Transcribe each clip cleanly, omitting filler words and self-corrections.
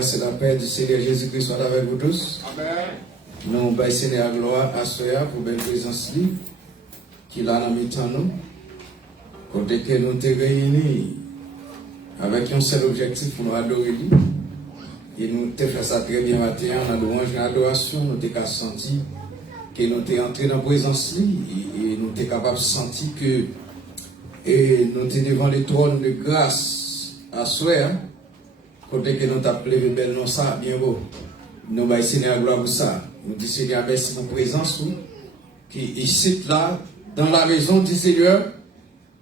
grâce et la paix du Seigneur Jésus-Christ soit avec vous tous. Amen. Nous baissons la gloire à Soya pour belle présence qui l'a dans mi-temps nous. Côté que nous sommes réunis avec un seul objectif pour nous adorer lui. Et nous avons fait ça très bien matin, dans louange et adoration, nous avons senti que nous sommes entrés dans la présence et nous sommes capables de sentir que nous sommes devant le trône de grâce à Soya. Côté que nous avons levé bel nom ça, bien beau. Nous allons essayer la gloire pour ça. Nous disons Seigneur, merci pour la présence qui est ici, là, dans la maison du Seigneur,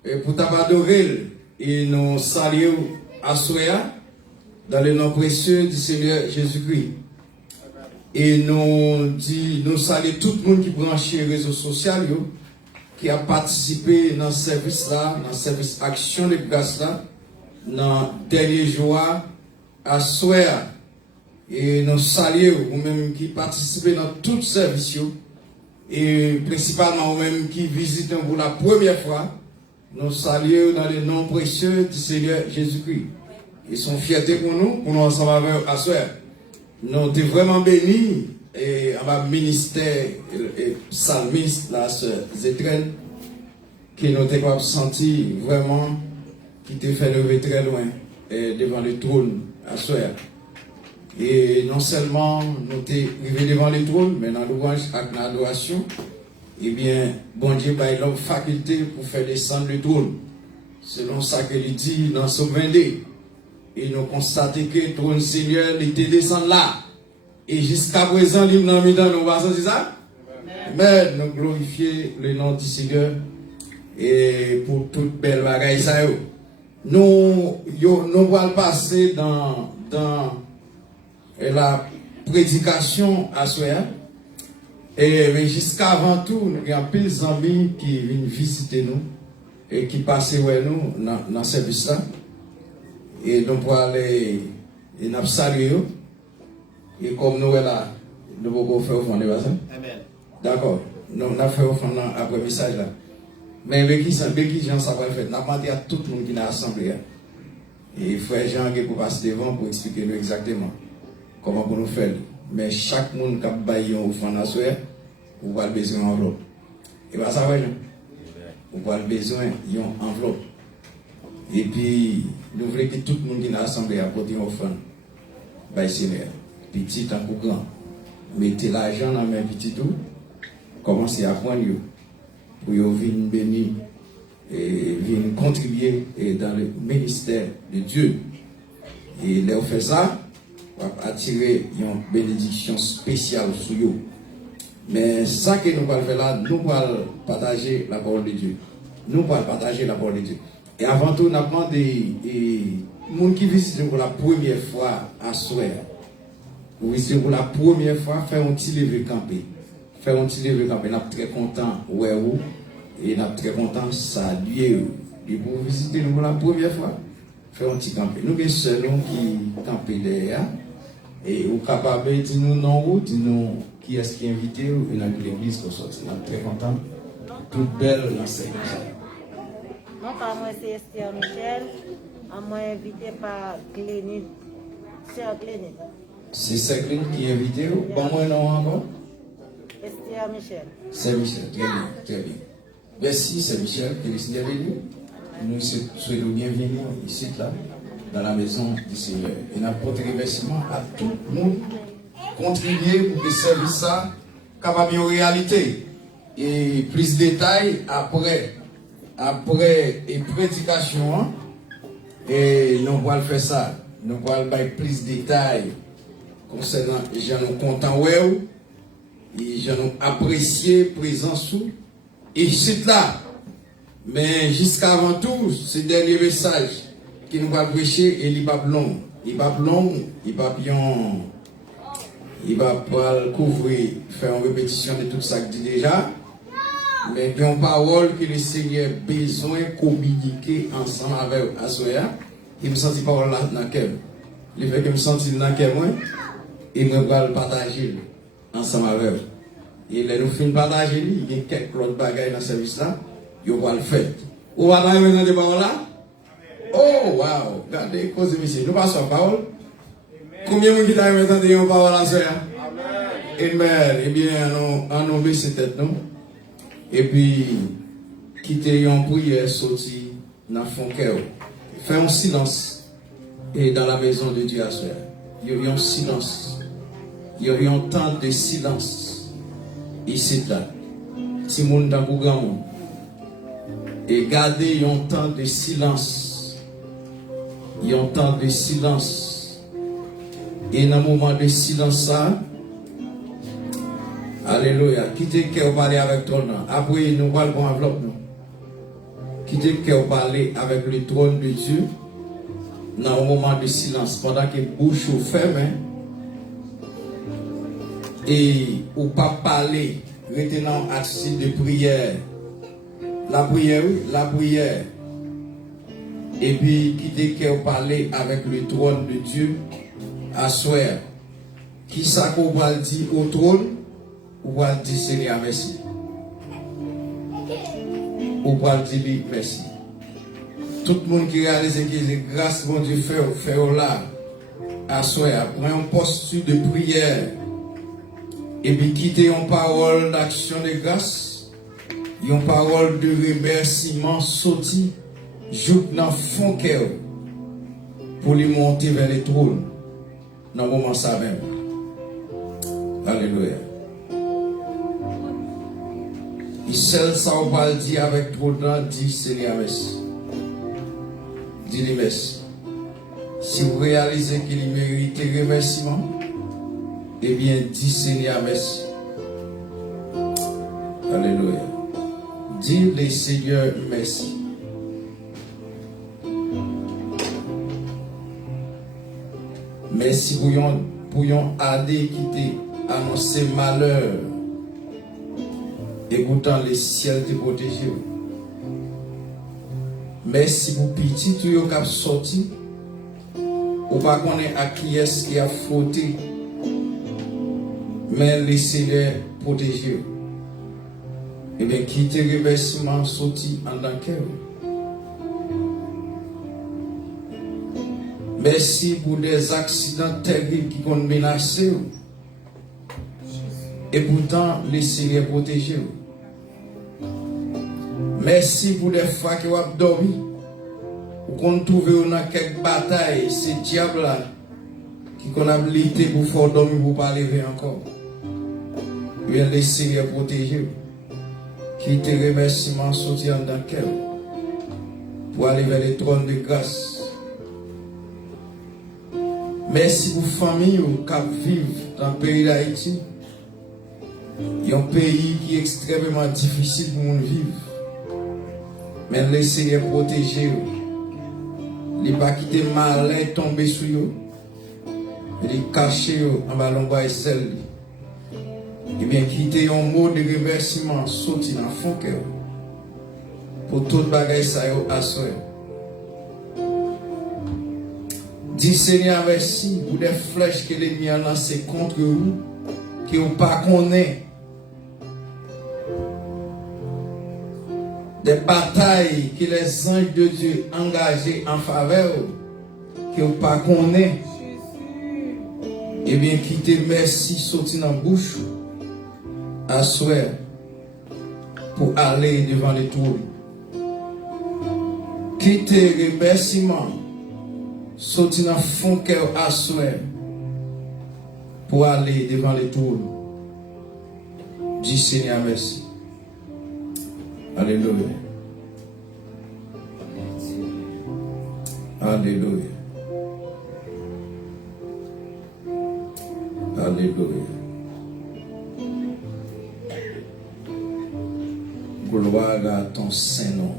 et pour t'adorer. Et nous saluons à Soya, dans le nom précieux du Seigneur Jésus-Christ. Et nous saluons tout le monde qui branche les réseaux sociaux, qui a participé dans ce service-là, dans le service Action de grâce là, dans le dernier jour à Soya. Et nous saluons vous-même qui participez dans tout service, et principalement vous-même qui visitent pour la première fois. Nous saluons dans le nom précieux du Seigneur Jésus-Christ. Ils sont fiertés pour nous ensemble avec Assoya. Nous sommes vraiment bénis et en bas ministère et psalmiste, la sœur Zétrène, qui nous avons senti vraiment, qui t'a fait lever très loin devant le trône Assoya. Et non seulement nous sommes arrivés devant le trône, mais dans l'ouvrage avec l'adoration, eh bien, bon Dieu a l'homme faculté pour faire descendre le trône. Selon ça qu'il dit dans ce 22. Et nous constatons que le trône Seigneur était descendu là. Et jusqu'à présent, nous n'avons nous va sentir ça. Amen. Nous glorifions le nom du Seigneur et pour toute belle bagaille ça. Nous allons passer dans la prédication à Soya. Mais jusqu'avant tout, nous avons des amis qui viennent visiter nous et qui passent avec nous dans ce service-là. Et nous pour aller et nous saluer. Et comme nous sommes là, nous pouvons faire offrande. Amen. D'accord. Nous avons fait offrande après le message là. Mais avec qui Jean ça va le faire? Nous avons demandé à tout le monde qui est dans l'assemblée. Et frère Jean qui pour passer devant pour expliquer nous exactement comment pour nous faire. Mais chaque monde qui a baillé une offrande à soi, vous avez besoin d'une enveloppe. Et bien ça va, vous avez besoin d'une enveloppe. Et puis, nous voulons que tout le monde qui est dans l'assemblée apporte une offrande. By Seigneur. Petit en coup grand. Mettez l'argent dans mes petits tout. Commencez à prendre pour venir bénir et venir contribuer dans le ministère de Dieu. Et là, on fait ça. Va attirer une bénédiction spéciale sur vous. Mais ça que nous allons faire là, nous allons partager la parole de Dieu. Nous allons partager la parole de Dieu. Et avant tout, nous avons des gens qui visitent pour la première fois à Soya. Vous visitez pour la première fois, faire un petit lever campé. Faire un petit lever campé. Nous sommes très contents, ouais, et nous sommes très contents, saluer. Et pour visiter nous pour la première fois, faire un petit campé. Nous sommes seuls qui campent derrière. Et vous êtes capable de dire nous non, dis-nous qui est-ce qui est invité ou dans l'église qu'on sortit. Nous sommes très contents. Toute belle enseigne. Non, pas moi, c'est Esther Michel. Moi, invité par Glénine. Sœur Glénine. C'est Sœur qui est invité ou pas moi non encore? Esther Michel. C'est Michel, très bien, très bien. Merci, c'est Michel, que le Seigneur bénisse. Nous souhaitons bienvenue ici, là, dans la maison du Seigneur. Et nous apportons remerciement à tout le monde contribuer pour que ce service ça capable en réalité. Et plus de détails après et prédication, et nous allons faire ça. Nous allons faire plus de détails concernant les gens contents et gens apprécié présence et c'est là. Mais jusqu'avant tout, ce dernier message qui nous va prêcher, il va long. Il va long, il va bien. Il va pas couvrir, faire une répétition de tout ça que dit déjà. Mais il y a une parole que le Seigneur a besoin de communiquer ensemble avec Assoya. Il me sentit parole là dans le cœur. Il fait que me sentir dans le cœur, et me va le partager ensemble avec eux. Et là, nous finissons partager, il y a quelques autres bagages dans ce service là. Yo va le faire. Ou va dans les paroles là? Oh, wow! Regardez, cause monsieur. Nous passons la parole. Combien de gens qui ont entendu une parole à soi? Amen. Eh bien, on baisse tête, non? Et puis, quitter une prière, sortir dans le cœur. Faire un silence. Et dans la maison de Dieu à soi. Il y a eu un silence. Il y a eu un temps de silence. Ici, là. Si mon dans Bougamon. Et gardez un temps de silence. Il y a un temps de silence. Et dans le moment de silence, ça, alléluia. Quittez le cœur parler avec ton nom. Après, nous allons prendre enveloppe. Quittez le cœur parler avec le trône de Dieu. Dans un moment de silence, pendant que bouche ou ferme, et ou pas parler, retenant attitude de prière. La prière, oui, la prière. Et puis, quittez le cœur parler avec le trône de Dieu. Asseoir. Qui ça qu'on va dire au trône? Ou va dire Seigneur merci. Ou va dire merci. Tout le monde qui réalise que grâce mon Dieu fait là. Asseoir. Prends une posture de prière. Et puis quittez une parole d'action de grâce. Une parole de remerciement sorti. Joue dans le fond cœur. Pour lui monter vers le trône. Dans le moment ça même. Alléluia. Et celle ça on va le dire avec trop de dit Seigneur merci. Dis-lui merci. Si vous réalisez qu'il mérite remerciement, eh bien dis Seigneur merci. Alléluia. Dis le Seigneur merci. Merci pour yon aller quitter, annoncer malheur. Et pourtant le ciel te protège. Merci pour petit tout yon cap sorti. Ou pas connaître à qui est-ce qui a frotté. Mais le Seigneur protège. Et bien quitter remerciement sorti en dans cœur. Merci pour des accidents terribles qui ont menacé. Et pourtant, le Seigneur protège. Merci pour des fois que vous avez dormi. Ou qu'on trouve dans quelques batailles, ces diables-là, qui ont habilité pour faire dormir, pour ne pas lever encore. Et le Seigneur protège. Qui te remerciement sorti en dans le cœur. Pour aller vers le trône de grâce. Merci pour la famille qui vivent dans le pays d'Haïti. Il y a un pays qui est extrêmement difficile pour nous vivre. Mais le Seigneur protéger. Il ne pas quitter malin tomber sur eux. Il cacher en ballon et sel. Et bien quitter un mot de remerciement sorti dans le fond cœur. Pour tout le bagage ça à soi. Dis Seigneur merci pour des flèches que l'ennemi a lancées contre vous, que vous ne connaissez pas. Des batailles que les anges de Dieu engagés en faveur, que vous ne connaissez pas. Eh bien, quittez merci sorti dans la bouche, à souhait, pour aller devant les trônes. Quittez remerciement. Sorti dans le fond cœur à souhait pour aller devant les trônes. Dis Seigneur merci. Alléluia. Alléluia. Alléluia. Gloire à ton Saint-Nom.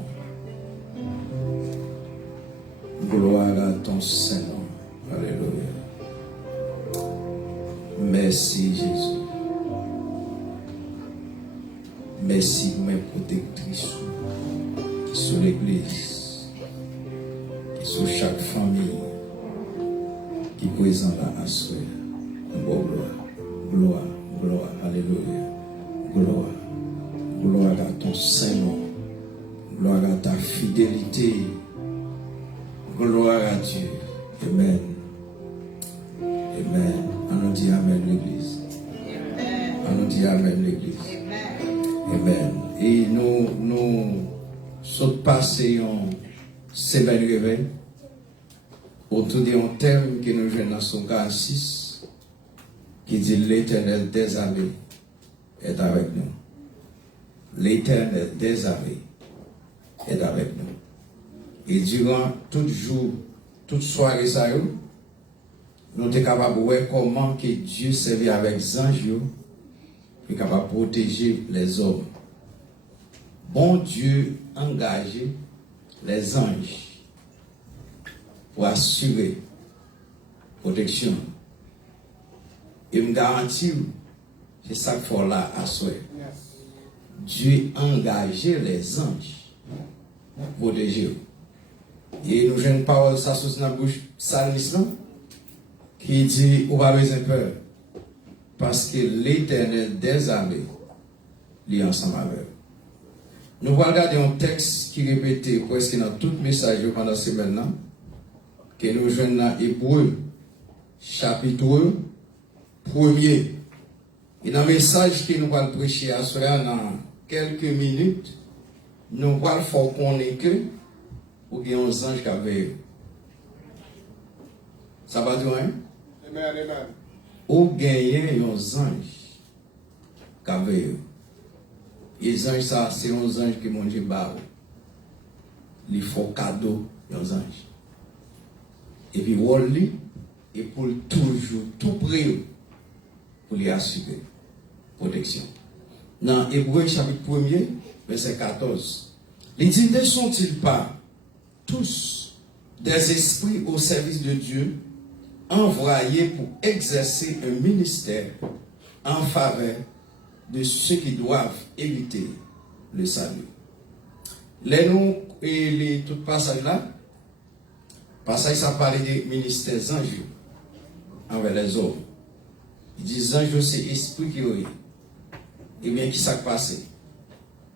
Gloire à ton Saint-Nom. Alléluia. Merci Jésus. Merci pour mes protectrices qui sont l'église, qui sont chaque famille qui est présente là à soi. Gloire, gloire, gloire. Alléluia. Gloire. Gloire à ton Saint-Nom. Gloire à ta fidélité. Gloire à Dieu. Amen. Amen. l'église. On nous dit Amen l'église. Amen. Et nous sommes passés en semaine réveil autour d'un thème que nous venons dans son 46 qui dit l'Éternel des armées est avec nous. L'Éternel des armées est avec nous. Et durant tout jour, toute soirée, ça, nous sommes capables de voir comment que Dieu servait avec les anges et capable de protéger les hommes. Bon Dieu engage les anges pour assurer protection. Et me garantit, c'est ça qu'il faut là à souhait. Dieu engage les anges pour protéger. Et nous avons une parole, ça sous dans la bouche psalmiste qui dit, on va besoin peur. Parce que l'Éternel des armées est ensemble avec eux. Nous allons regarder un texte qui répétait presque dans tout message pendant ces semaines que nous jouons dans Hébreu, chapitre 1er. Et dans le message que nous allons prêcher à cela dans quelques minutes, nous allons faire connaître que ou bien un ange qui avait. Ça va dire, hein? Amen, amen. Ou gagner un ange qui avait. Et les anges, ça, c'est un ange qui m'ont dit, bah, il faut cadeau aux anges. Et puis, Wally, et pour toujours, tout près, pour lui assurer protection. Dans Hébreu chapitre 1er, verset 14, les dit, ne sont-ils pas tous des esprits au service de Dieu, envoyés pour exercer un ministère en faveur de ceux qui doivent éviter le salut. Les noms et les tout passages là, passage ça parle des ministères anges envers les hommes. Ils disent anges c'est esprit qui est. Et bien qui s'est passé?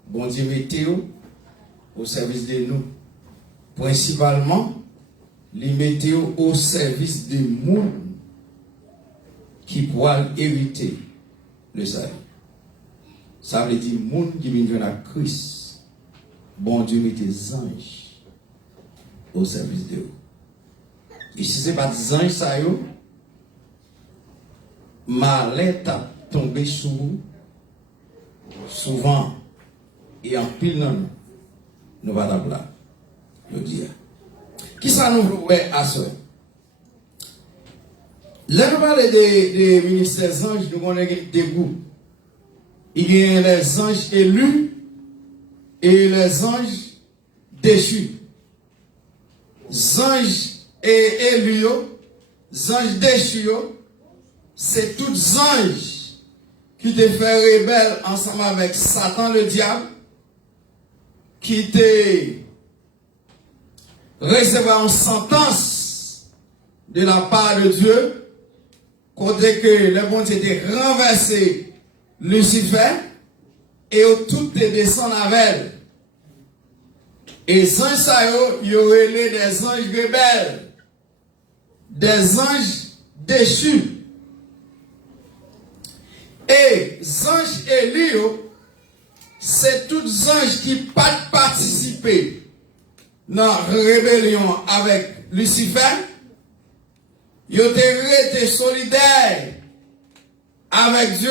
Bon Dieu mettez au service de nous. Principalement, les mettez au service des monde qui pourra éviter le salut. Ça veut dire monde qui vient à Christ. Bon Dieu met des anges au service de eux. Et si ce n'est pas des anges, ça y est, malheur a tombé sur vous, souvent, et en pile, non, nous allons là. Je dis. Qui ça nous voit à ce? Là, nous parlons des ministères anges, nous connaissons des groupes. Il y a les anges élus et les anges déchus. Les anges élus, les anges déchus, c'est tous les anges qui te fait rebelle ensemble avec Satan le diable, qui te recevoir une sentence de la part de Dieu, côté que le bon Dieu était renversé Lucifer, et tout te descend avec elle. Et sans ça, il y aurait des anges rebelles, des anges déchus. Et les anges élus, c'est tous les anges qui n'ont pas participé dans la rébellion avec Lucifer. Ils ont été solidaires avec Dieu.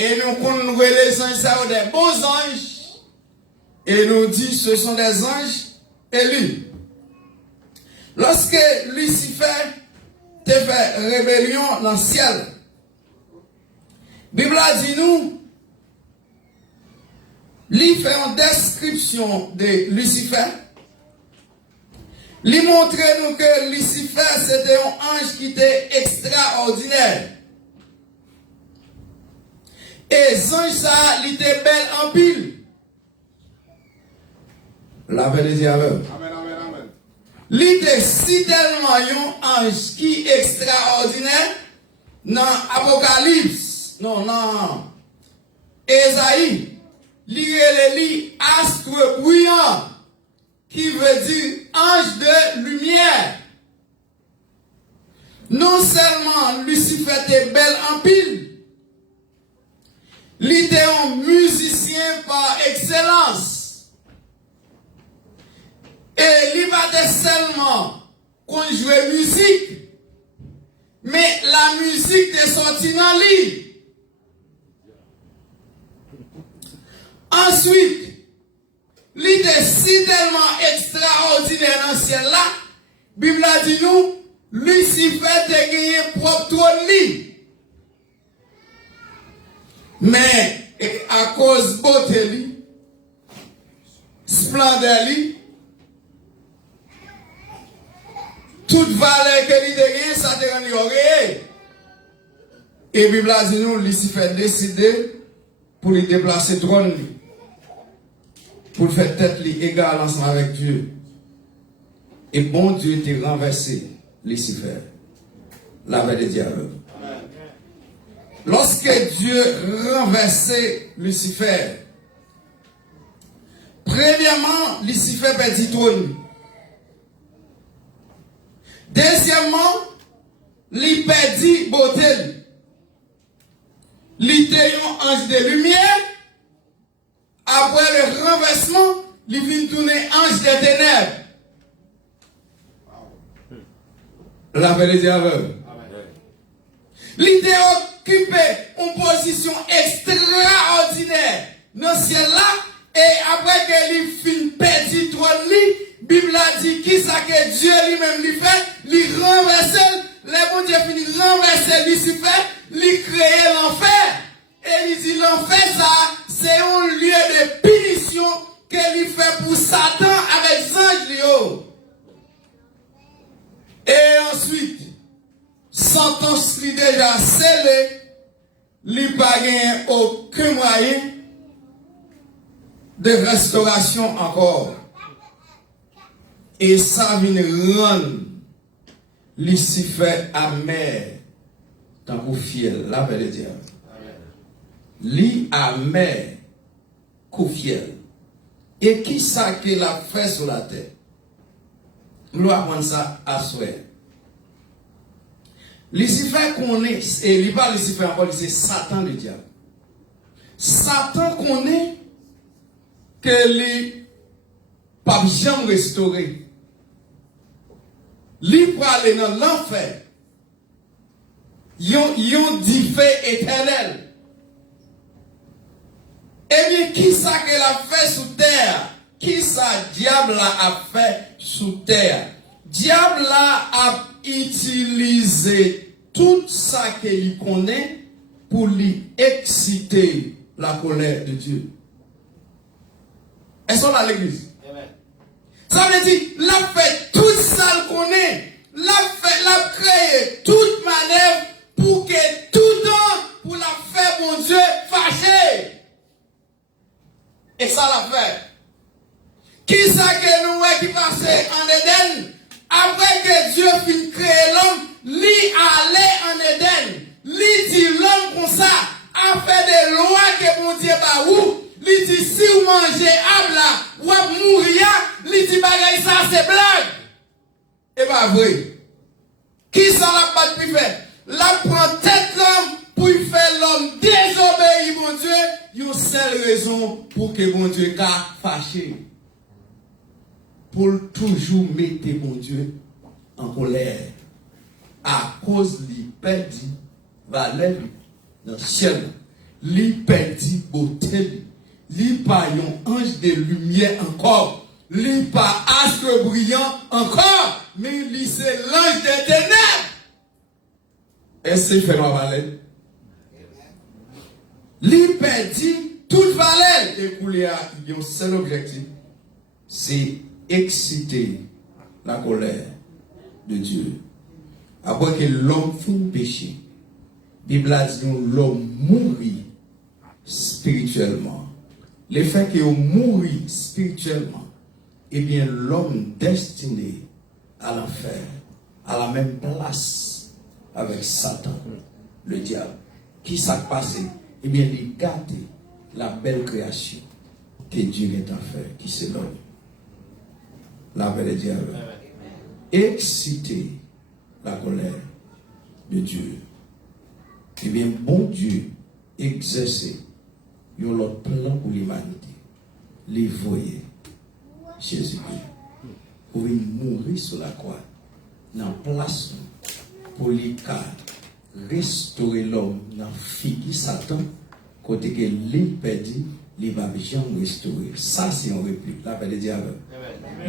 Et nous connaissons les anges, des bons anges. Et nous dit ce sont des anges élus. Lorsque Lucifer te fait rébellion dans le ciel, la Bible a dit nous, il fait une description de Lucifer. Il montre nous que Lucifer c'était un ange qui était extraordinaire. Et l'ange ça, il était belle en pile. La belle dit avec. Amen, amen, amen. Il était si tellement un ange qui est extraordinaire dans Apocalypse. Non. Esaïe. Li astre brillant, qui veut dire ange de lumière. non seulement Lucifer était bel en pile, il était un musicien par excellence. Et il va pas seulement qu'on jouait musique, mais la musique est sortie dans lui. Ensuite, il était si tellement extraordinaire dans le ciel là, la Bible a dit nous, Lucifer a gagné propre trône. Mais à cause de beauté, splendeur, toute valeur que lui a gagné, ça te rend ignoré. Et la Bible a dit nous, Lucifer a décidé pour lui déplacer le trône, pour faire tête égale ensemble avec Dieu. Et bon Dieu était renversé, Lucifer, l'avait des diables. Lorsque Dieu renversait Lucifer, premièrement, Lucifer perdit trône. Deuxièmement, il perdit beauté. Il était un ange de lumière. Après le renversement, il vient tourner ange des ténèbres. La vérité aveugle. Il était occupé une position extraordinaire dans ce ciel-là. Et après qu'il fin perdu trône, la Bible a dit qui ça que Dieu lui-même lui fait, lui renverser, les bon Dieu finit renverser Lucifer, lui créer l'enfer. Et il dit l'enfer ça, c'est un lieu de punition que lui fait pour Satan avec anges. Et ensuite, sentence lui déjà scellée, lui pas gagné aucun moyen de restauration encore. Et ça vient rendre Lucifer amer tant qu'on fiel, la paix de Dieu. Li amer qu'au fiel. Et qui ça qu'il a fait sur la terre? Nous apprenons ça à souhait. Lucifer connaît, et il pas Lucifer encore, c'est Satan le diable. Satan connaît que les pas jamais restauré. Lui pour aller dans l'enfer. Yon dit fait éternel. Eh bien, qui ça qu'elle a fait sous terre? Qui ça diable a fait sous terre? Diable a utilisé tout ça qu'il connaît pour lui exciter la colère de Dieu. Elles sont là à l'église. Ça veut dire, l'a fait tout ça qu'on connaît, l'a créé toute manœuvre pour que tout temps, pour la faire mon Dieu fâché. Et ça l'a fait. Qui ça que nous qui passait en Éden, après que Dieu finit créer l'homme, lui allait en Éden, lui dit l'homme comme ça, a fait des lois que mon Dieu va où. Li dit si vous mangez abla ou mourir, li dit bagay ça c'est blague. Et pas vrai. Qui ça la pas de faire? La prend tête l'homme pour faire l'homme désobéir mon Dieu. Une seule raison pour que mon Dieu soit fâché. Pour toujours mettre mon Dieu en colère. À cause de perdit valeur dans le ciel. Li perdit beauté. Li pas un ange de lumière encore. Li pas astre brillant encore. Mais li c'est l'ange des ténèbres. Est-ce que fait ma valeur? Li perdit toute valeur. Et pour lui, il y a un seul objectif. C'est exciter la colère de Dieu. Après que l'homme fait un péché, la Bible a dit que l'homme mourit spirituellement. Le fait qu'il mourit spirituellement, eh bien l'homme destiné à l'enfer, à la même place avec Satan, le diable. Qui s'est passé? Eh bien il gâte la belle création que Dieu est en fait, qui c'est l'homme. La belle diable. Exciter la colère de Dieu. Eh bien, bon Dieu exercer leur plan pour l'humanité. Les voyer Jésus-Christ. Pour mourir sur la croix. Dans place pour les cas restaurer l'homme dans figure Satan. Côté que l'île perdu, il va jamais restaurer. Ça, c'est une réplique. La paix de diable.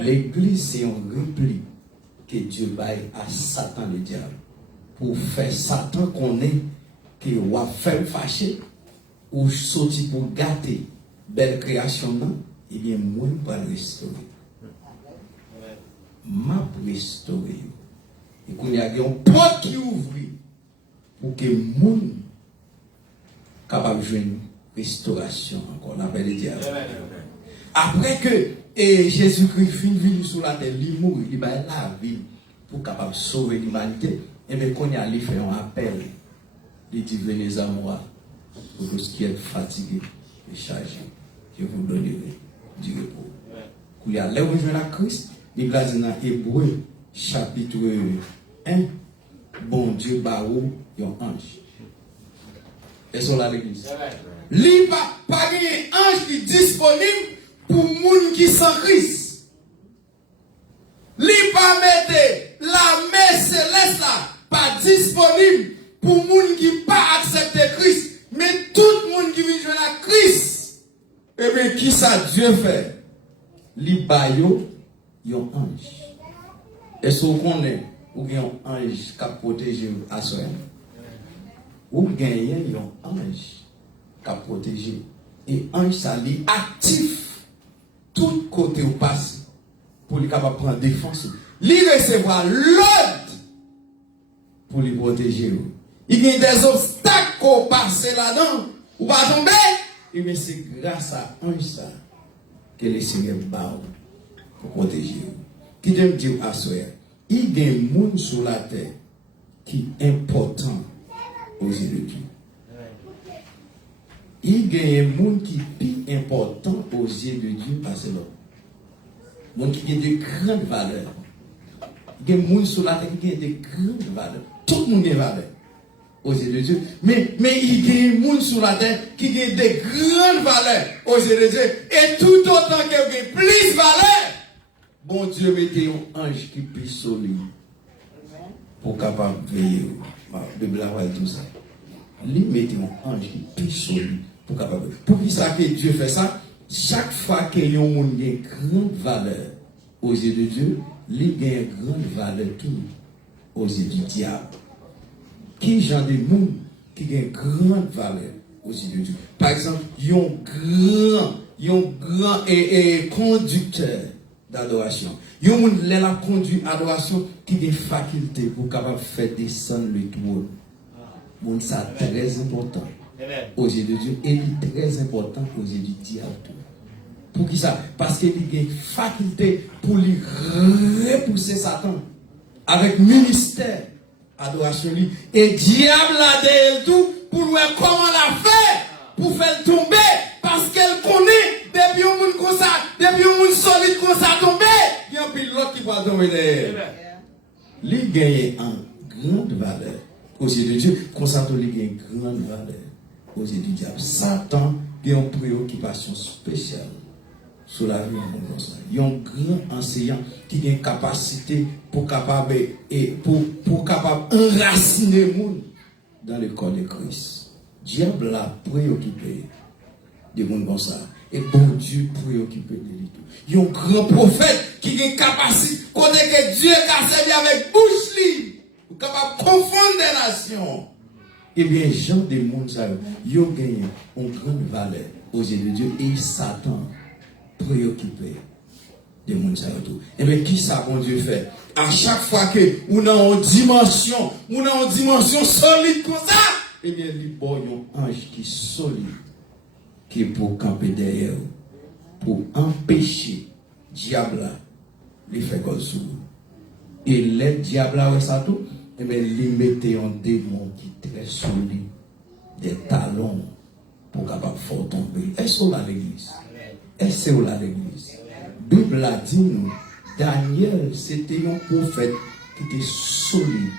L'église, c'est une réplique que Dieu baille à Satan le diable. Pour faire Satan qu'on est, qui va faire fâcher, ou sortir pour gâter belle création, eh bien, moi, je vais restaurer. Je vais restaurer. Et qu'on y a une porte qui ouvre pour que le monde capable de jouer une restauration encore. La paix de diable. Après que Jésus-Christ finit sur la terre, il mourit, il va la vie pour capable de sauver l'humanité. Et bien, qu'on y a fait un appel, il dit venez à moi, pour tous qui êtes fatigués et chargés, je vous donnerai du repos. Quand il y a là où je la Christ, il a dit dans Hébreu, chapitre 1, bon Dieu, barou, un ange. Et sont là l'église. Il n'y a pas un ange qui est disponible pour les gens qui sont Christ. Il n'y a pas mettre la messe céleste là, pas disponible pour les gens qui n'ont pas accepté Christ. Mais tout le monde qui vient jouer à Christ. Et bien, qui ça Dieu fait? Il y a un ange. Est-ce qu'on connaît ou bien un ange qui a protégé à soi? Ou bien un ange qui a protégé. Et ange, ça est actif. Tout côté où passe pour lui capable prendre défense. Lui recevoir l'ordre pour lui protéger. Il y a des obstacles qu'on passe là-dedans. Ou pas tomber. Et bien c'est grâce à ange ça que le Seigneur bat pour protéger. Qui me dit à soi, il y a des gens sur la terre qui est important aux yeux de Dieu. Il y a des gens qui sont plus importants aux yeux de Dieu parce que l'homme. Des gens qui ont de grandes valeurs. Il y a des gens sur la terre qui ont de grandes valeurs. Tout le monde a des valeurs aux yeux de Dieu. Mais il y a des gens sur la terre qui ont de grandes valeurs aux yeux de Dieu. Et tout autant qu'il y a plus de valeurs, bon Dieu mettez un ange qui est plus solide pour capable de veiller. La Bible a dit tout ça. Lui mettez un ange qui est plus solide pour capable. Pour qui ça que Dieu fait ça? Chaque fois qu'il y a un monde qui a une grande valeur aux yeux de Dieu, lui a une grande valeur tout aux yeux du diable. Qui genre de monde qui a une grande valeur aux yeux de Dieu? Par exemple, il y a un grand conducteur d'adoration. Il y a un monde qui a conduit adoration qui a des facultés pour capable faire descendre le trône. Bon, ça très important aux yeux de Dieu et très important aux yeux du diable. Pour qui ça? Parce qu'il y a une faculté pour lui repousser Satan avec ministère, adoration lui. Et diable a derrière tout pour voir comment la faire pour faire tomber parce qu'elle connaît depuis un monde comme ça, depuis un monde solide comme ça tomber, il y a un pilote qui va tomber derrière. Lui gagne en grande valeur aux yeux de Dieu, consacre lui gagne une grande valeur aux yeux du diable. Satan a une préoccupation spéciale sur la vie de l'homme. Il y a un grand enseignant qui a une capacité pour capable enraciner le monde dans le corps de Christ. Diable a préoccupé de monde comme ça. Et bon Dieu préoccupé de lui tout. Il y a un grand prophète qui a une capacité, côté que Dieu a servi avec bouche libre, capable de confondre des nations. Eh bien, gens des mondes, ils ont gagné une grande valeur aux yeux de Dieu et Satan préoccupé des mondes. Eh bien, qui ça, bon Dieu fait? À chaque fois que on a une dimension solide comme ça, eh bien, il y a un ange qui est solide, qui est pour camper derrière, pour empêcher le diable de faire comme ça. Et le diable a ça tout. Et bien, il mettait un démon qui est très solide, des talons pour capable de faire tomber. Est-ce qu'on a l'église? Est-ce qu'on a l'église? La Bible a dit nous, Daniel, c'était un prophète qui était solide.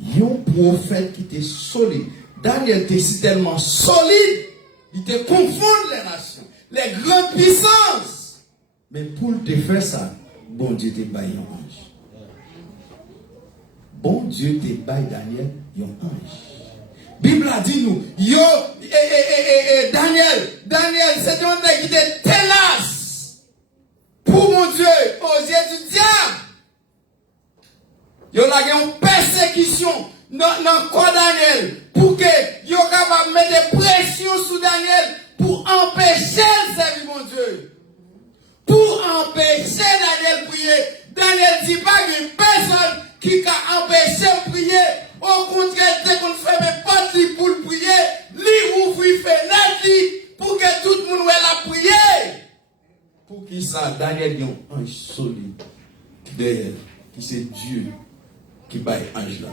un prophète qui était solide. Daniel était tellement solide, il te confond les nations, les grandes puissances. Mais pour te faire ça, bon Dieu te baille un ange. Bon Dieu te baille Daniel un ange. Bible a dit nous, Daniel, c'est un homme qui était ténace pour mon Dieu, aux yeux du diable. Il y a une persécution dans le corps Daniel pour que yo capable mettre des pressions sur Daniel pour empêcher de servir mon Dieu. Pour empêcher Daniel de prier. Daniel dit pas qu'il y a personne qui a empêché de prier. Au contraire, dès qu'on fait mes potes pour prier, lui ouvre fenêtre pour que tout le monde ait la prière. Pour qui ça, Daniel a un ange solide derrière, qui c'est Dieu qui baille ange là.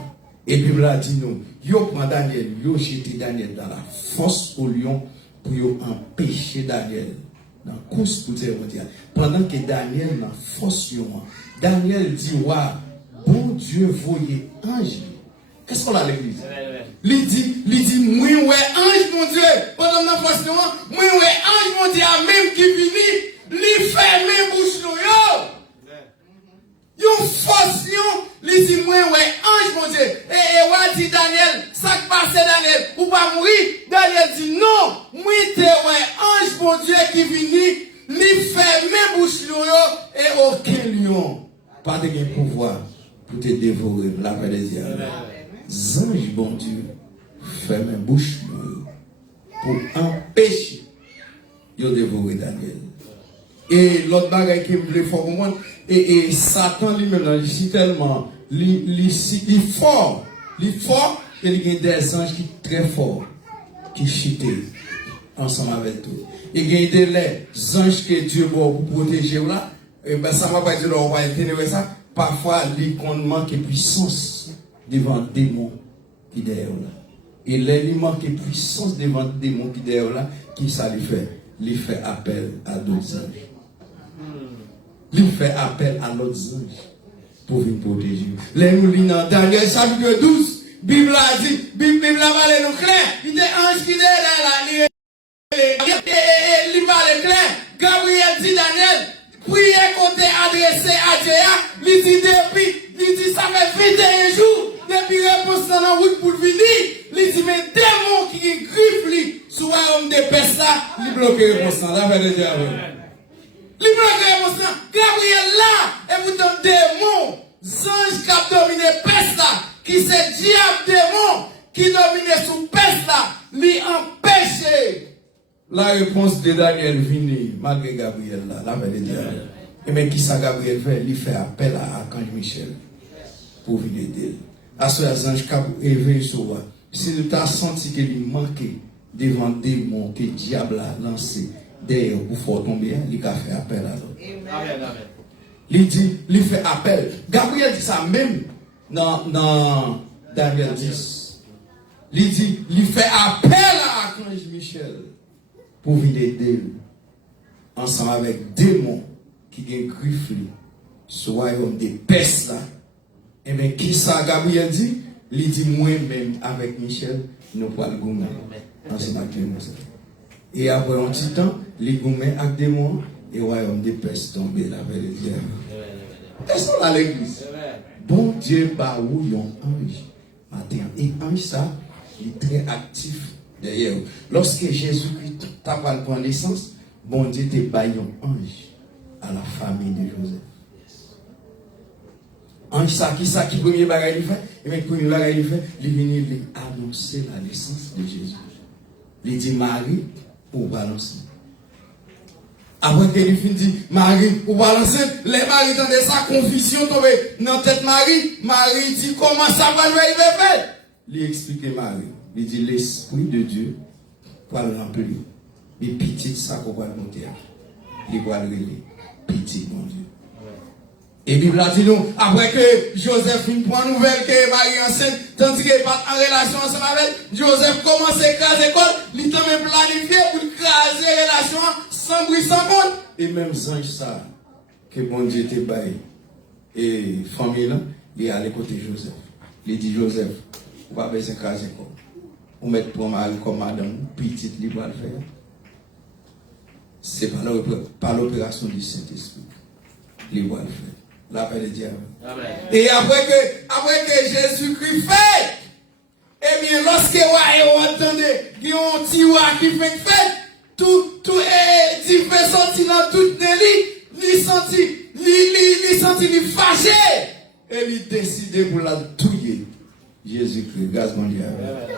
Et puis là dit nous, yo prend Daniel, yo jeté Daniel dans la fosse au lion pour yo empêcher Daniel dans la course pour dire pendant que Daniel dans la fosse lion, Daniel dit wa bon Dieu voyez ange. Qu'est-ce qu'on a à l'église? Il dit moi ouais ange mon Dieu pendant la fosse lion, moi ouais ange mon Dieu même qui vini, lui ferme bouche yo. Yon force yon, li dit moi ouais ange mon Dieu. Et ouais dit Daniel, ça qui passe Daniel, ou pas mourir. Daniel dit non, moi te ouais ange mon Dieu qui vini, li ferme bouche yo et aucun lion pas de pouvoir pour te dévorer la paix des diables. Ange bon Dieu ferme bouche pour empêcher de dévorer Daniel. Et l'autre bagaille qui me voulait faire comprendre, et Satan lui-même, il est tellement, il est fort, et il y a des anges qui sont très forts, qui chutent ensemble avec tout. Il y a des anges que Dieu va pour protéger là, et ben ça va pas dire on va entendre ça. Parfois, il manque de puissance devant des démons qui sont derrière là. Et il manque de puissance devant des démons qui sont derrière là, qui ça lui fait? Il fait appel à d'autres anges. Il fait appel à l'autre ange pour venir protéger. Les nous lisons dans Daniel chapitre 12, Bible a dit, Bible a parlé nous clair, il y a un ange qui est là, il parle clair. Gabriel dit Daniel, priez qu'on t'ait adressé à Dieu, il dit depuis, il dit ça fait 21 jours, depuis réponse dans la route pour venir, il dit mais démon qui griffe sur un homme de Pesta, il bloque réponse dans la veille de Dieu. Gabriel là, et vous donne démon, ange qui a dominé Pesta, qui c'est diable démon, qui domine sous Pesta, lui empêcher. La réponse de Daniel vient, malgré Gabriel là, la veille de Dieu. Et mais qui ça Gabriel fait? Il fait appel à Archange Michel pour venir aider. À ce ange qui a éveillé sur moi. Si tu as senti qu'il manquait devant des démons que le diable a lancé, d'ailleurs, pour faire tomber, il a fait appel à l'autre. Il dit, il fait appel. Gabriel dit ça même dans Daniel 10. Il dit, il fait appel à Archange Michel pour venir aider ensemble avec démons qui ont griffé ce royaume des pestes là. Et bien, qui ça Gabriel dit? Il dit, moi-même avec Michel, nous pouvons le goumer ensemble avec les monstres. Et après un petit temps, les gourmets avec des mots, et le royaume des pestes tombé là avec les diables. Est-ce qu'on a l'église? Bon Dieu, bah où y a un ange matin. Et ange ça, il est très actif derrière. Lorsque Jésus-Christ t'a pas prendre naissance, bon Dieu te baille un ange à la famille de Joseph. Ange ça qui premier bagage il fait, et même premier bagage il fait, il vient annoncer la naissance de Jésus. Il dit Marie, pour balancer. Après qu'il dit Marie, pour balancer, les maris dans sa confusion tombée dans tête Marie. Marie dit comment ça va lui arriver? Il explique Marie. Il dit l'Esprit de Dieu va le remplir. Et petit ça qu'on va monter. Il va le relayer. Petit mon Dieu. Et Bible a dit nous, après que Joseph prend nouvelle que Marie enceinte, tandis qu'il n'est pas en relation ensemble avec, Joseph commence à écraser l'école, il t'a même planifié pour écraser la relation sans bruit, sans compte. Et même ange ça, que bon Dieu te baille, et famille là, il est allé côté Joseph. Il dit Joseph, vous ne pouvez pas craser quoi. Vous mettez pour mal comme madame, petite libre à le faire. C'est par l'opération du Saint-Esprit. Libre à le faire. La paix de Dieu. Et après que Jésus-Christ fait, eh bien, lorsque vous entendez, il y a un petit roi qui fait, tout il fait sortir dans toute il sentit fâché. Et il décide pour la tuer. Jésus-Christ, grâce mondiale.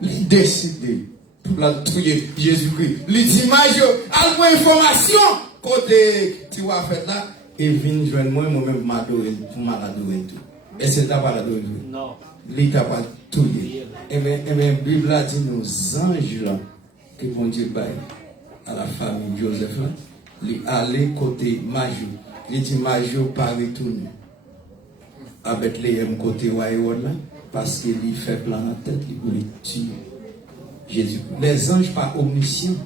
Il décide pour la tuer. Jésus-Christ. Il dit, à information, côté tu vas faire là, et vient joindre moi-même, m'adorer, pour m'adorer tout. Et c'est pas l'adorer. Non. Il t'a pas tué. Et bien, la Bible a dit, nos anges là, que bon Dieu baille à la famille Joseph là, il allait côté Majou. Il dit, Majou pas retourner. Avec les côté Waïwad là, parce qu'il fait plan en tête, il voulait tuer Jésus. Les anges pas omniscients,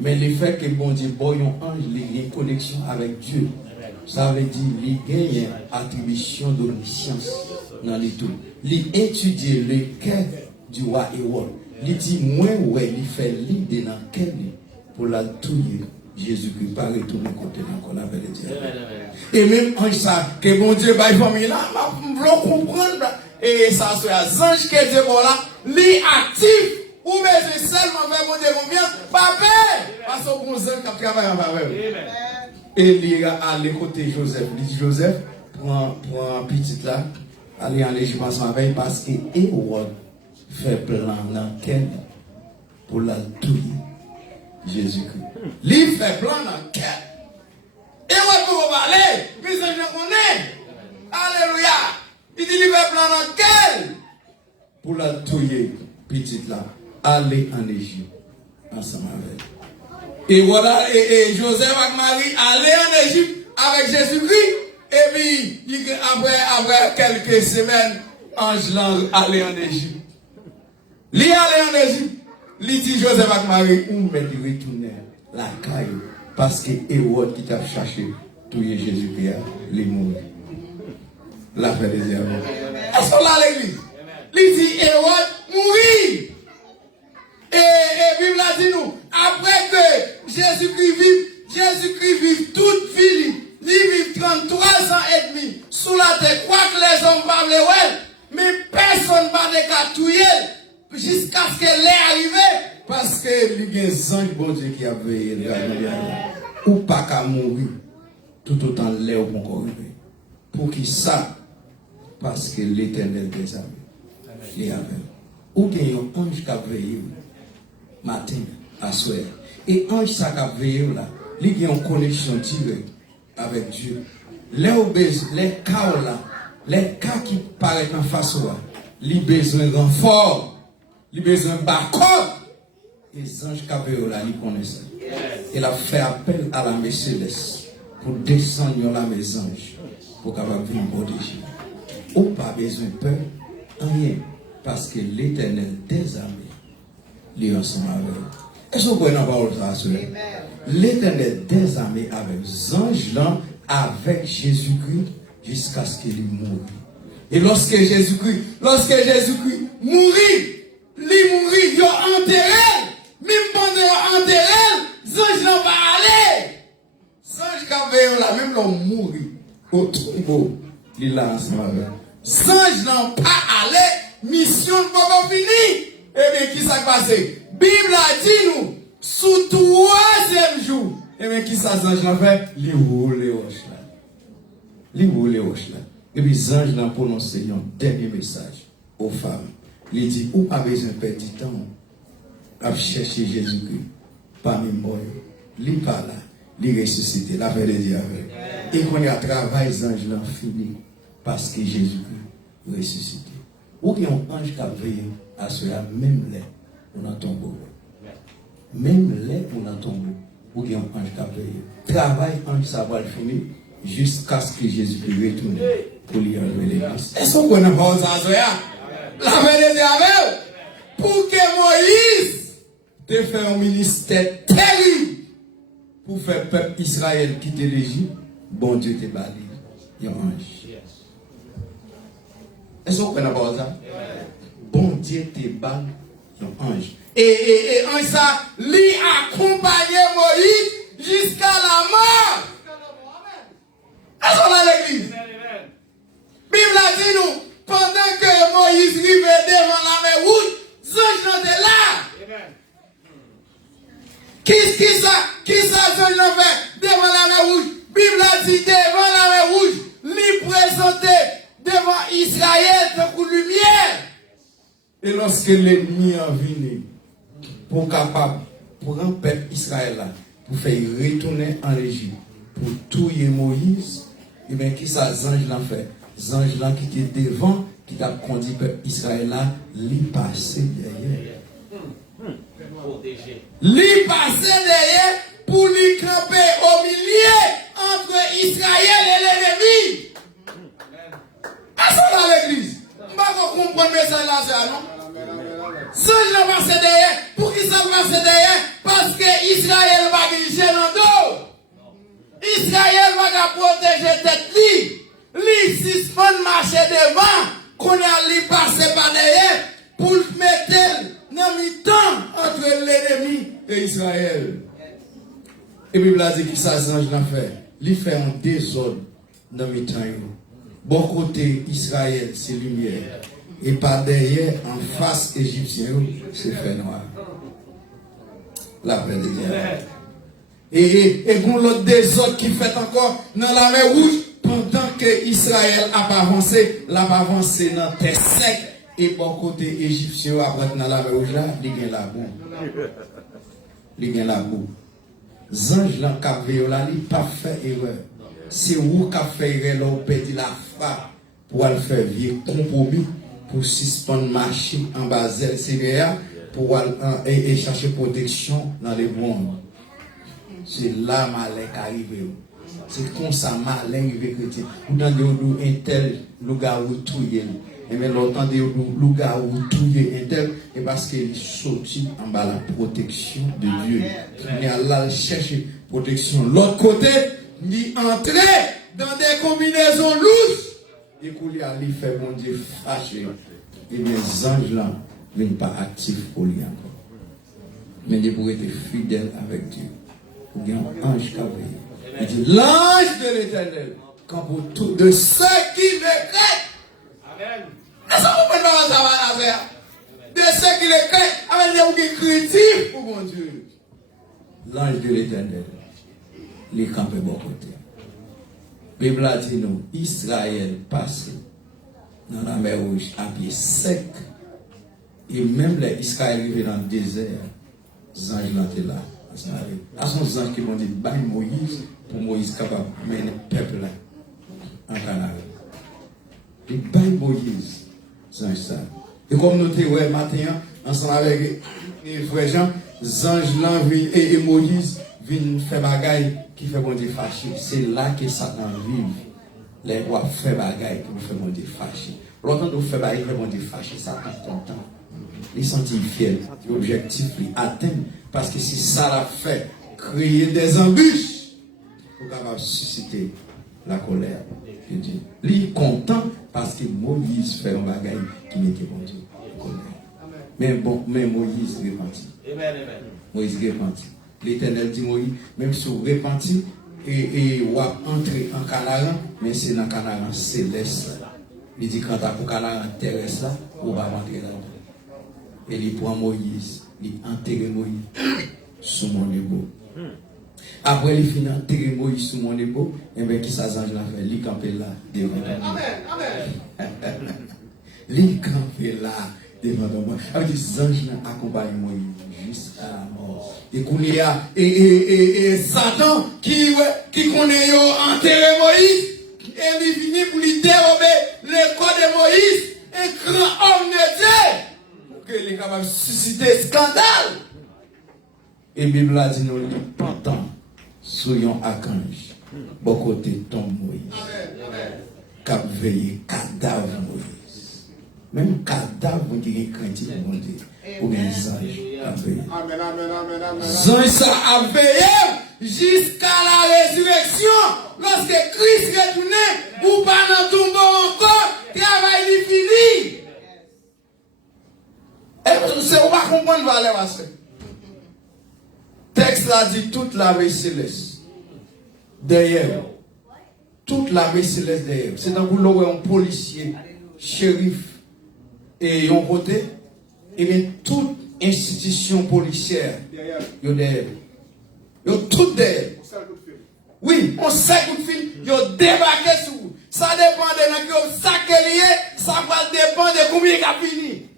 mais le fait que bon Dieu, bon ange, il y a une connexion avec Dieu. Ça veut dire qu'il gagne une attribution d'omniscience dans les tout. Il étudie le cœur du roi Hérode. Il dit, moi, ouais, il fait l'idée dans le cœur pour la tuer. Jésus-Christ pas retourner côté encore la belle Dieu. Et même en ça, que bon Dieu va famille là, je comprendre. Et ça, c'est un ange qui est là, lui actif, ou mais seulement faire mon Dieu combien, papa, parce qu'on qui travaille en faveur. Et il a allé côté Joseph. Il dit Joseph, prends un petit là, allez en Égypte avec parce que Hérode fait plan dans quel pour la tuer. Jésus-Christ. Il fait plan dans quel. Hérode pour parler, puis je connais. Alléluia. Il dit il fait plan dans quel pour la tuer, petite là, aller en Égypte ensemble avec. Et voilà, et Joseph et Marie allaient en Égypte avec Jésus-Christ. Et puis, après quelques semaines, Ange allait en Égypte. Il allait en Égypte. Il dit Joseph et Marie, où me retourner la caille. Parce que Hérode qui t'a cherché, tuer Jésus-Christ, les mourir. La fin des erreurs. Est-ce qu'on l'a à l'église? Il dit Hérode mourir. Et Bible a dit nous, après que Jésus-Christ vive toute vie, il vit 33 ans et demi sous la terre, quoi que les hommes parlent, mais personne ne va les tuer jusqu'à ce qu'elle est arrivée, parce que il y a un ange bon Dieu qui a veillé, ou pas qu'à mourir, tout autant l'air au corps. Pour qui ça? Parce que l'Éternel des amis est avec. Ou qu'il y a un ange qui a veillé matin à soir. Et ange ça qui a veillé là, il y a une connexion directe avec Dieu. Les cas là, les cas qui paraissent en face là, il a besoin d'un renfort, il a besoin d'un backup. Et les anges qui a veillé là, ils connaissent ça. Il a fait appel à la Mercedes pour descendre dans la maison pour capable venir protéger. Ou pas besoin de peur, rien, parce que l'Éternel des armées, lui ensemble avec vous. Est-ce que vous pouvez en parler ça, l'Éternel des armées avec les anges là, avec Jésus-Christ, jusqu'à ce qu'il moure. Et lorsque Jésus-Christ mourit, il a enterré, même pendant qu'il a enterré, les anges n'ont pas allé. Les anges qui avaient là, même l'ont mouru au tombeau, il a ensemble avec vous. Sange n'ont pas allé, mission ne pas finie. Eh bien, qui s'est passé? Bible a dit nous, sous 3e jour. Eh bien, qui ça Sange l'a fait? Il roule les roches là. Il roule les roches là. Et puis, Sange n'a prononcé un dernier message aux femmes. Il dit, où pas besoin de perdre du temps à chercher Jésus-Christ parmi moi. Il pas là, il ressuscité, la paix de Dieu avec. Et qu'on y a travail, Sange l'a fini. Parce que Jésus-Christ ressuscité. Ou qu'il y a un ange qui a veillé à cela, même là, on a tombé. Même là, on a tombé. Ou qu'il y a un ange qui a veillé. Travail, ange, ça va le finir jusqu'à ce que Jésus-Christ retourne pour lui enlever l'église. Est-ce qu'on connaît pas ça, la vérité avec pour que Moïse te fait un ministère terrible pour faire peuple Israël quitter l'Égypte, bon Dieu te bali. Il y a un ange. Est-ce que vous comprenez pas ça? Bon Dieu te bat un ange. Et ange ça, lui accompagné Moïse jusqu'à la mort. Est-ce qu'on a l'église? Bible a dit nous, pendant que Moïse vivait devant la mer rouge, les anges étaient là. Qui ça, les anges fait devant la mer rouge? Bible a dit devant la mer rouge, lui présentait devant Israël pour lumière. Et lorsque l'ennemi est venu pour un peuple Israël là, pour faire retourner en Égypte, pour tuer Moïse, et bien qui ça, les anges l'ont fait? Les anges là qui étaient devant, qui t'a conduit le peuple Israël là, lui passer derrière. Lui passer derrière pour lui camper au milieu entre Israël et l'ennemi. Est-ce qu'on a l'église? Je ne comprends pas le message là, non? Ça, je l'ai passé derrière. Pour qui ça passe derrière? Parce que Israël va diriger dans le dos. Israël va protéger tête li. Li suspend marcher devant. Qu'on a li passer par derrière. Pour le mettre dans le temps entre l'ennemi et Israël. Et puis, il a dit que ça, c'est un fait. Il fait un désordre dans le temps. Bon côté Israël, c'est lumière. Et par derrière, en face égyptien, c'est fait noir. La paix de Dieu. Et bon l'autre désordre qui fait encore dans la mer rouge, pendant que Israël a pas avancé, l'a pas avancé dans terre sec. Et bon côté égyptien, après dans la mer rouge là, il y a la boue. Il y a la boue. Zange là, qui là, il pas fait erreur. C'est vous qui avez fait erreur, vous perdez la foi pour aller faire vieux compromis, pour suspendre machine en bas de CVA, pour aller chercher protection dans les mondes. C'est là malin qui arrive. C'est comme ça malin arrive chrétien. Vous entendez un tel loup-garou touillé. Et bien l'autant de loup-garou touillé un tel, et parce qu'il est sorti en bas la protection de Dieu. Il est allé chercher protection. L'autre côté, il entrer dans des combinaisons louches. Et qu'il y a lui fait mon Dieu fâché. Et bien les anges là ne viennent pas actifs pour lui encore. Mais ils pourraient être fidèles avec Dieu. Il y a un ange qui a veillé. Il dit l'ange de l'Éternel, quand pour tout de ceux qui le craignent. Amen. Est-ce que vous pouvez pas ça va faire? De ceux qui le craignent, avec des critiques pour mon Dieu. L'ange de l'Éternel, les campés bon côté. La Bible a dit nous, Israël passé dans la mer rouge à pied sec. Et même les Israéliens arrivés dans le désert, les anges étaient là. À son ange qui m'ont dit, bah Moïse, pour Moïse capable de mener le peuple là, en Canada. Et bah Moïse, les anges ça. Et comme nous étions matin, ensemble avec les frères Jean, les anges là et Moïse viennent faire bagaille qui fait bon Dieu fâché. C'est là que Satan vive. Les rois font bagaille qui fait bon Dieu fâché. L'autant de faire bagaille qui fait bon Dieu fâché, Satan est content. Il sentit fier, l'objectif il atteint. Parce que si ça l'a fait, créer des embûches pour capable susciter la colère de Dieu. Il est content parce que Moïse fait un bagaille qui mettait bon Dieu en colère. Mais Moïse repentit. Moïse repentit. L'Éternel dit Moïse, même si vous repentez et vous entrez en Canaan, mais c'est dans Canaan céleste. Il dit quand vous Canaan terrestre, vous va rentrer là-dedans. Et il prend Moïse, il enterre Moïse sous mon épaule. Après, il finit enterrer Moïse sous mon épaule, et bien qui ça change la fait? Il campe là devant moi. Il campe là devant moi. Avec des anges accompagnent Moïse jusqu'à la mort. Et qu'on y a et Satan qui connaît enterré Moïse, et il finit pour lui dérober le corps de Moïse, un grand homme de Dieu. Il est capable de susciter scandale. Et la Bible a dit nous, pendant, soyons archanges. Bon côté tombe Moïse. Cap veiller cadavre Moïse. Même cadavre qui est craintif pour Dieu. Ou bien les anges à veiller. Les anges à veiller jusqu'à la résurrection. Lorsque Christ retourne, ou pas dans tombeau encore, Travail est fini. Et c'est on va comprendre valeur à ça. Texte là dit toute l'armée céleste derrière. Toute l'armée céleste derrière. C'est dans vous un policier, shérif et un côté. Et bien toute institution policière, yo derrière. Yo tout derrière. Oui, on sait coup de fil, yo débarqué sur vous. Ça dépend de nous ça lié, ça va dépendre de combien il a fini.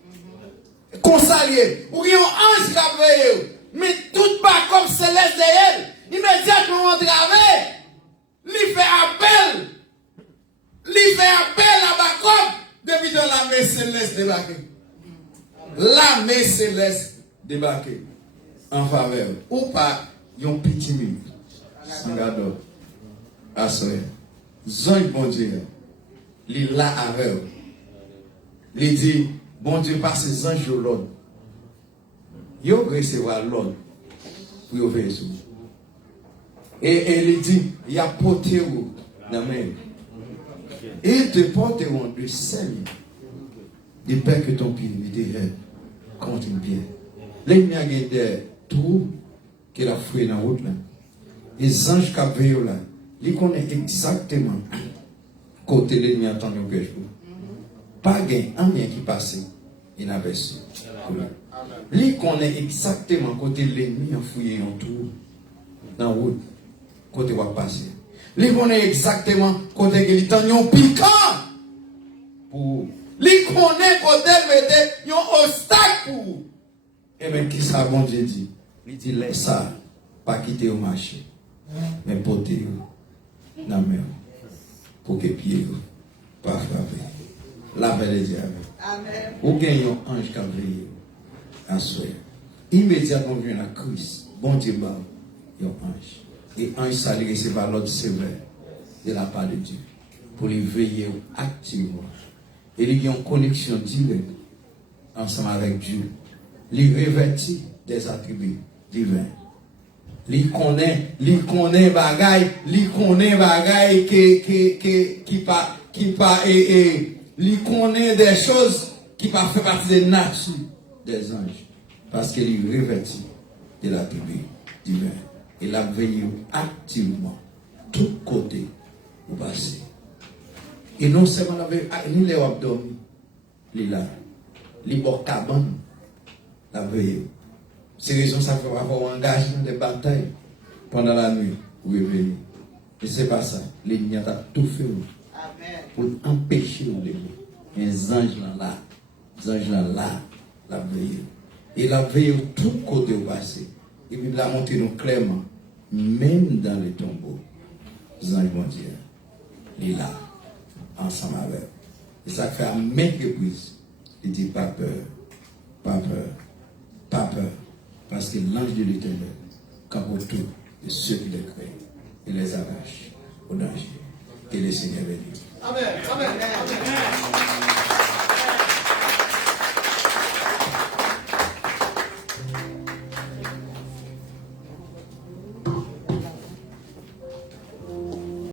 Consalier. Ou bien un ange qui a veillé. Mais tout pas comme céleste derrière. Immédiatement on travaille. Lui fait appel. Lui fait appel à Bacob. Depuis de l'armée céleste débarqué. L'armée céleste débarqué. En faveur. Ou pas, yon petit minute. Sangado. Assoye. Zon bon Dieu. Li la avec. Li dit, bon Dieu passe les anges de l'ordre. Yo recevoir l'ordre. Pour y ouvrir sur. Et il dit, il y a porté où dans la main. Et ils te porteront de sel. De peur que ton pied ne te contre une pierre. L'ennemi a gagné des trous qu'il a fouillé dans la route là. Les anges qui ont veillé là, ils connaissent exactement côté l'ennemi attend un piège. Pas un mien qui passait, il n'avait su. Ils connaissent exactement côté l'ennemi a fouillé un trou dans la route. Côté va passer. Ils connaissent exactement côté qu'il est en piquant. Pour ils connaissent côté mettre un obstacle pour. Et bien qui ça bon Dieu dit? Il dit laisse ça, pas quitter au marché, mais porter dans la main pour que pieds pas frapper. La paix de Dieu. Amen. Ou gagne un ange qui a veillé à soi. Immédiatement vient la crise. Bon Dieu bat un ange. Et ange ça lui recevoir l'ordre sévère de la part de Dieu pour les veiller activement. Et il y a une connexion directe ensemble avec Dieu. Il revêtit des attributs divins. Il connaît bagaille il connaît des choses qui pas fait partie de la nature des anges. Parce qu'il revêtit de l'attribut divin. Il a veillé activement, tout côté, au passé. Et non seulement il est abdomen, il est là, il est cabane, la veille. C'est raison ça fait avoir engagé dans des batailles pendant la nuit, ou réveillé. Et c'est pas ça, l'ennemi a tout fait pour empêcher les anges là, la veille. Et la veille tout côté au passé. Et puis la montée nous clairement, même dans les tombeaux, les anges vont dire, il est là, ensemble avec. Et ça fait à maintes reprises, il dit pas peur, pas peur, pas peur. Parce que l'ange de l'Éternel capote tout de ceux qui les créent et les arrache au danger. Que le Seigneur bénisse. Amen. Amen. Amen.